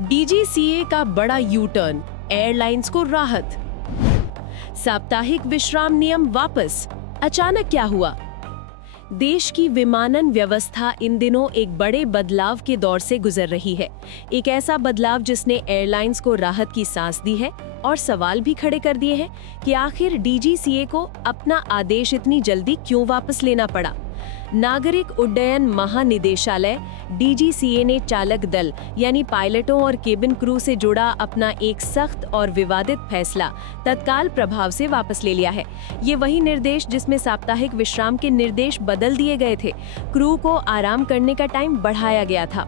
DGCA का बड़ा U turn, airlines को राहत। साप्ताहिक विश्राम नियम वापस, अचानक क्या हुआ? देश की विमानन व्यवस्था इन दिनों एक बड़े बदलाव के दौर से गुजर रही है। एक ऐसा बदलाव जिसने एयरलाइंस को राहत की सांस दी है और सवाल भी खड़े कर दिए हैं कि आखिर डीजीसीए को अपना आदेश इतनी जल्दी क्यों वापस लेना पड़ा। नागरिक उड्डयन महानिदेशालय डीजीसीए ने चालक दल यानी पायलटों और केबिन क्रू से जुड़ा अपना एक सख्त और विवादित फैसला तत्काल प्रभाव से वापस ले लिया है। ये वही निर्देश जिसमें साप्ताहिक विश्राम के निर्देश बदल दिए गए थे, क्रू को आराम करने का टाइम बढ़ाया गया था।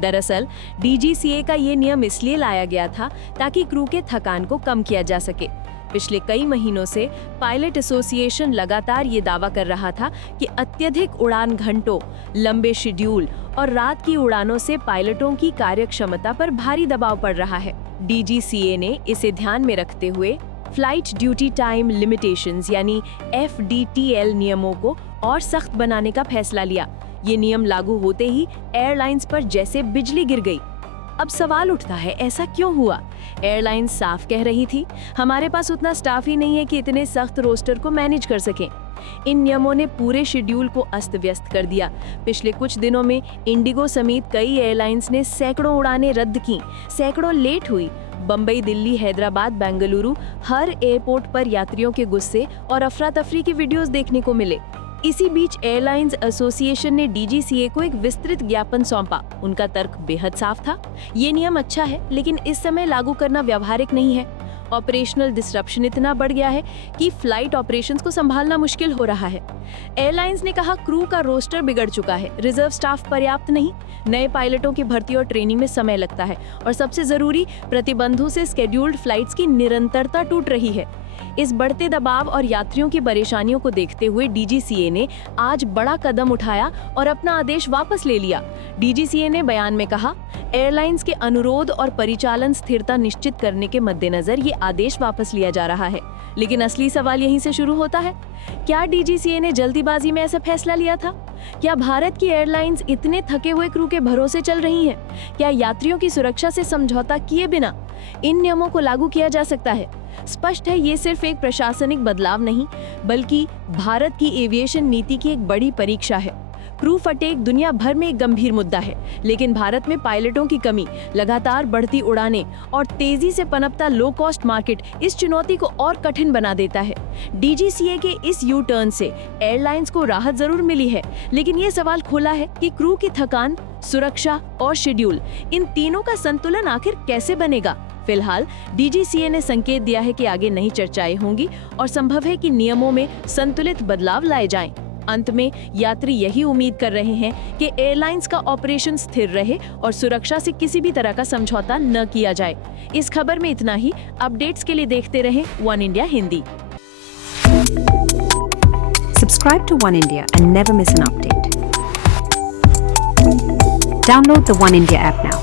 दरअसल डीजीसीए का ये नियम इसलिए लाया गया था ताकि क्रू के थकान को कम किया जा सके। पिछले कई महीनों से पायलट एसोसिएशन लगातार ये दावा कर रहा था कि अत्यधिक उड़ान घंटों, लंबे शेड्यूल और रात की उड़ानों से पायलटों की कार्यक्षमता पर भारी दबाव पड़ रहा है। डीजीसीए ने इसे ध्यान में रखते हुए फ्लाइट ड्यूटी टाइम लिमिटेशंस यानी FDTL नियमों को और सख्त बनाने का फैसला लिया। ये नियम लागू होते ही एयरलाइंस पर जैसे बिजली गिर गई। अब सवाल उठता है, ऐसा क्यों हुआ? एयरलाइंस साफ कह रही थी, हमारे पास उतना स्टाफ ही नहीं है कि इतने सख्त रोस्टर को मैनेज कर सकें। इन नियमों ने पूरे शेड्यूल को अस्त व्यस्त कर दिया। पिछले कुछ दिनों में इंडिगो समेत कई एयरलाइंस ने सैकड़ों उड़ानें रद्द की, सैकड़ों लेट हुई। बम्बई, दिल्ली, हैदराबाद, बेंगलुरु, हर एयरपोर्ट पर यात्रियों के गुस्से और अफरा तफरी की वीडियोस देखने को मिले। इसी बीच एयरलाइंस एसोसिएशन ने डीजीसीए को एक विस्तृत ज्ञापन सौंपा। उनका तर्क बेहद साफ था, ये नियम अच्छा है लेकिन इस समय लागू करना व्यावहारिक नहीं है। ऑपरेशनल डिसरप्शन इतना बढ़ गया है कि फ्लाइट ऑपरेशंस को संभालना मुश्किल हो रहा है। एयरलाइंस ने कहा, क्रू का रोस्टर बिगड़ चुका है, रिजर्व स्टाफ पर्याप्त नहीं, नए पायलटों की भर्ती और ट्रेनिंग में समय लगता है और सबसे जरूरी, प्रतिबंधों से स्केड्यूल्ड फ्लाइट्स की निरंतरता टूट रही है। इस बढ़ते दबाव और यात्रियों की परेशानियों को देखते हुए डीजीसीए ने आज बड़ा कदम उठाया और अपना आदेश वापस ले लिया। डीजीसीए ने बयान में कहा, एयरलाइंस के अनुरोध और परिचालन स्थिरता निश्चित करने के मद्देनजर ये आदेश वापस लिया जा रहा है। लेकिन असली सवाल यहीं से शुरू होता है, क्या डीजीसीए ने जल्दीबाजी में ऐसा फैसला लिया था? क्या भारत की एयरलाइंस इतने थके हुए क्रू के भरोसे चल रही हैं? क्या यात्रियों की सुरक्षा से समझौता किए बिना इन नियमों को लागू किया जा सकता है? स्पष्ट है, ये सिर्फ एक प्रशासनिक बदलाव नहीं बल्कि भारत की एविएशन नीति की एक बड़ी परीक्षा है। क्रू फटीग दुनिया भर में एक गंभीर मुद्दा है, लेकिन भारत में पायलटों की कमी, लगातार बढ़ती उड़ानें और तेजी से पनपता लो कॉस्ट मार्केट इस चुनौती को और कठिन बना देता है। डीजीसीए के इस यू टर्न से एयरलाइंस को राहत जरूर मिली है, लेकिन ये सवाल खुला है कि क्रू की थकान, सुरक्षा और शेड्यूल, इन तीनों का संतुलन आखिर कैसे बनेगा? फिलहाल डीजीसीए ने संकेत दिया है कि आगे नई चर्चाएं होंगी और संभव है कि नियमों में संतुलित बदलाव लाए जाएं। अंत में यात्री यही उम्मीद कर रहे हैं कि एयरलाइंस का ऑपरेशन स्थिर रहे और सुरक्षा से किसी भी तरह का समझौता न किया जाए। इस खबर में इतना ही। अपडेट्स के लिए देखते रहें one India Hindi. Subscribe to One India and never miss an update. Download the One India app now.